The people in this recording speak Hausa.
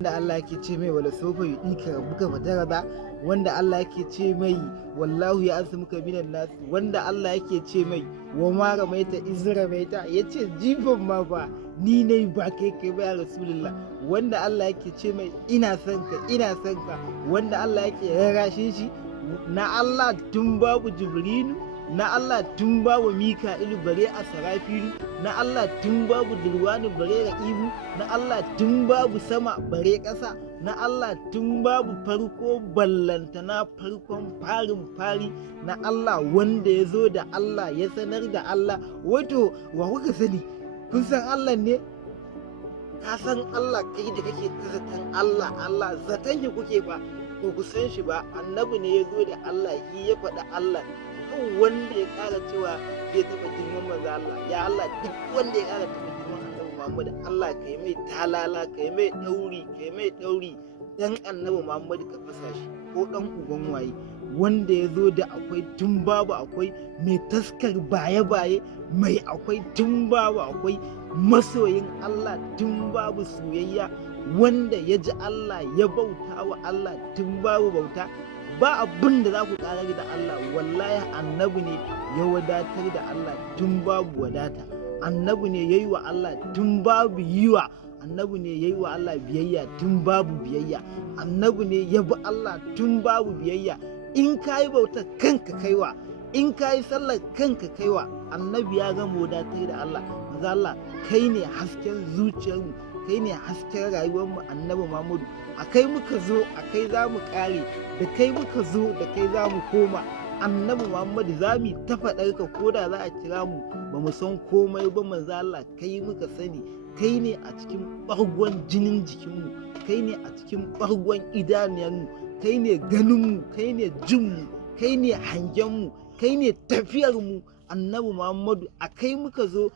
wanda Allah yake ce mai wala sofa yu'ika rabbuka fatarda, wanda Allah yake ce mai wallahu ya'asimuka minan nas, wanda Allah yake ce mai wa ma ramaita iz ramaita, yace jifan ma fa ni nayi ba kai ba ya rasulullah, wanda Allah yake ce mai ina son ka, wanda Allah yake rarrashin shi na Allah tun babu Jibrilu, na Allah tun babu Mika'ilu bare a Sarafilu, na Allah tun babu Dirwanu bare Ra'ibu, na Allah tun babu sama bare ƙasa, na Allah tun babu farko ballantana farkon farin fari, na Allah wanda ya zo da Allah ya sanar da Allah. Wato wa kuka sani? Kun san Allah ne? Ka san Allah kai da kake ta zaton Allah zaton shi kuke ba ku san shi ba. Annabi ne ya zo da Allah, shi ya faɗi Allah. Kan wanda ya ƙara cewa zai taɓa girman manzo Allah, ya Allah duk wanda ya ƙara taɓa girman Annabi Muhammad, Allah kai mai talala, kai mai ɗauri dan Annabi Muhammad ka fasa shi ko ɗan uban waye, wanda ya zo da akwai tun babu akwai, mai taskar baye mai akwai tun babu akwai, masoyin Allah tun babu soyayya, wanda ya ji Allah ya bauta wa Allah tun babu bauta. Ba abin da za ku ƙarar da Allah, wallahi Annabi ne ya wadatar da Allah tun babu wadata, Annabi ne ya yi wa Allah tun babu yiwa, Annabi ne ya yi wa Allah biyayya tun babu biyayya, Annabi ne ya bi Allah tun babu biyayya. In ka yi bautar kanka kaiwa, in ka yi sallar kanka kaiwa, Annabi ya gama wadatar da Allah. Maza Allah kai ne hasken zuciyarmu, kai ne hasken rayuwarmu. Annabi Muhammadu a kai muka zo, a kai za mu ƙare, da kai muka zo, da kai za mu koma. Annabi Muhammadu za mu ta faɗar ka, ko da za a kira mu ba mu san komai ba. Manzo Allah kai muka sani, kai ne a cikin ɓargon jinin jikinmu, kai ne a cikin ɓargon idaniyarmu, kai ne ganinmu, kai ne jinmu, kai ne hangenmu, kai ne tafiyarmu. Annabi Muhammadu a kai muka zo.